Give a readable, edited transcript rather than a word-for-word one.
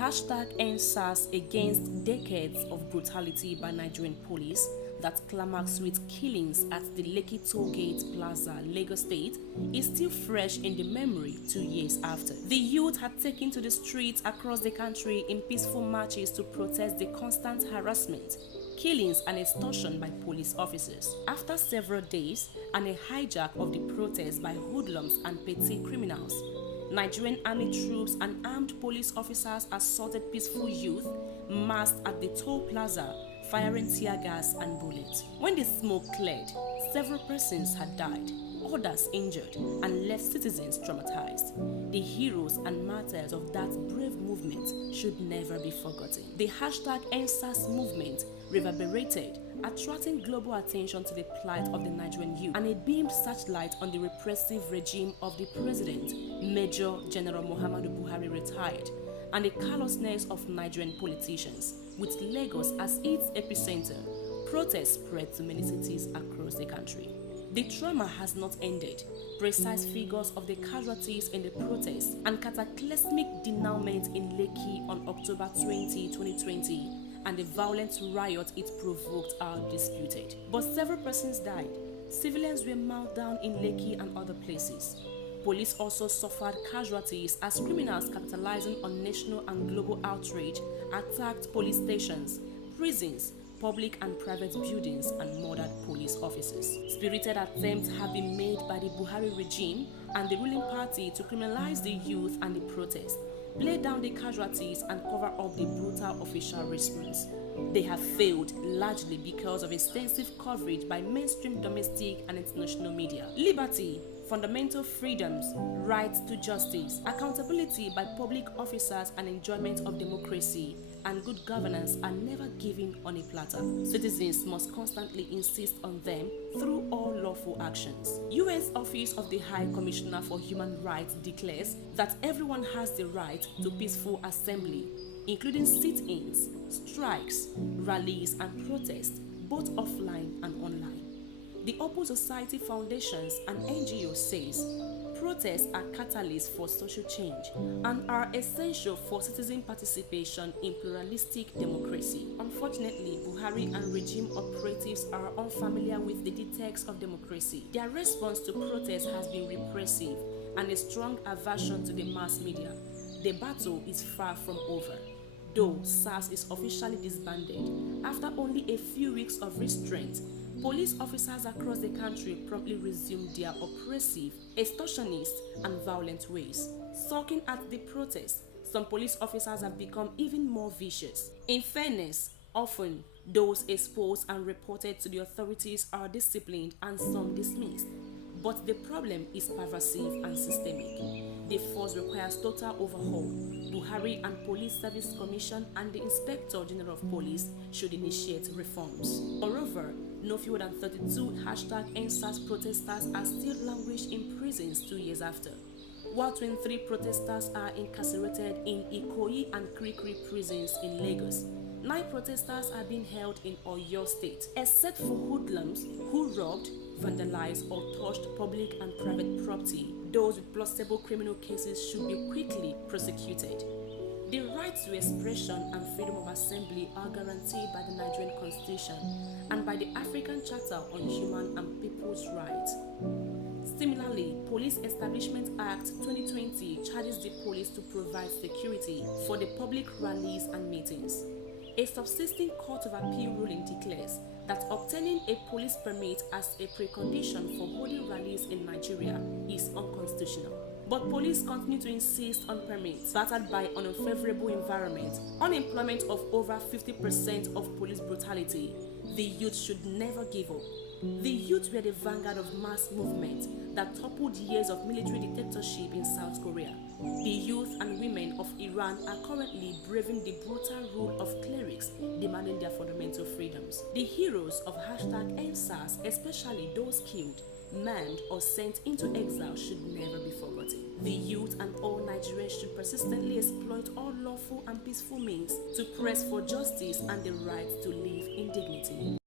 #EndSARS against decades of brutality by Nigerian police that climaxed with killings at the Lekki Tollgate Plaza, Lagos State, is still fresh in the memory 2 years after. The youth had taken to the streets across the country in peaceful marches to protest the constant harassment, killings and extortion by police officers. After several days and a hijack of the protest by hoodlums and petty criminals, Nigerian army troops and armed police officers assaulted peaceful youth massed at the toll plaza, firing tear gas and bullets. When the smoke cleared, several persons had died, others injured, and left citizens traumatized. The heroes and martyrs of that brave movement should never be forgotten. The #EndSARS movement reverberated, attracting global attention to the plight of the Nigerian youth, and it beamed searchlight on the repressive regime of the president, Major General Muhammadu Buhari retired, and the callousness of Nigerian politicians. With Lagos as its epicenter, protests spread to many cities across the country. The trauma has not ended. Precise figures of the casualties in the protests and cataclysmic denouement in Lekki on October 20, 2020, and the violent riot it provoked are disputed. But several persons died. Civilians were mouthed down in Lekki and other places. Police also suffered casualties as criminals capitalizing on national and global outrage attacked police stations, prisons, public and private buildings, and murdered police officers. Spirited attempts have been made by the Buhari regime and the ruling party to criminalize the youth and the protests, play down the casualties, and cover up the brutal official response. They have failed largely because of extensive coverage by mainstream domestic and international media. Liberty, fundamental freedoms, rights to justice, accountability by public officers, and enjoyment of democracy and good governance are never given on a platter. Citizens must constantly insist on them through all lawful actions. U.S. Office of the High Commissioner for Human Rights declares that everyone has the right to peaceful assembly, including sit-ins, strikes, rallies, and protests, both offline and online. The Open Society Foundations and NGOs says protests are catalysts for social change and are essential for citizen participation in pluralistic democracy. Unfortunately, Buhari and regime operatives are unfamiliar with the details of democracy. Their response to protests has been repressive and a strong aversion to the mass media. The battle is far from over, though SARS is officially disbanded. After only a few weeks of restraint, police officers across the country promptly resumed their oppressive, extortionist, and violent ways. Sulking at the protests, some police officers have become even more vicious. In fairness, often those exposed and reported to the authorities are disciplined and some dismissed. But the problem is pervasive and systemic. The force requires total overhaul. Buhari and Police Service Commission and the Inspector General of Police should initiate reforms. Moreover, no fewer than 32 #EndSARS protesters are still languished in prisons 2 years after, while 23 protesters are incarcerated in Ikoyi and Kirikiri prisons in Lagos. 9 protesters are being held in Oyo State, except for hoodlums who robbed, vandalized, or touched public and private property. Those with plausible criminal cases should be quickly prosecuted. The right to expression and freedom of assembly are guaranteed by the Nigerian Constitution and by the African Charter on Human and People's Rights. Similarly, Police Establishment Act 2020 charges the police to provide security for the public rallies and meetings. A subsisting Court of Appeal ruling declares that obtaining a police permit as a precondition for holding rallies in Nigeria is unconstitutional. But police continue to insist on permits, battered by an unfavorable environment, unemployment of over 50% of police brutality. The youth should never give up. The youth were the vanguard of mass movement that toppled years of military dictatorship in South Korea. The youth and women of Iran are currently braving the brutal rule of clerics demanding their fundamental freedoms. The heroes of #EndSARS, especially those killed, maimed, or sent into exile, should never be forgotten. The youth and all Nigerians should persistently exploit all lawful and peaceful means to press for justice and the right to live in dignity.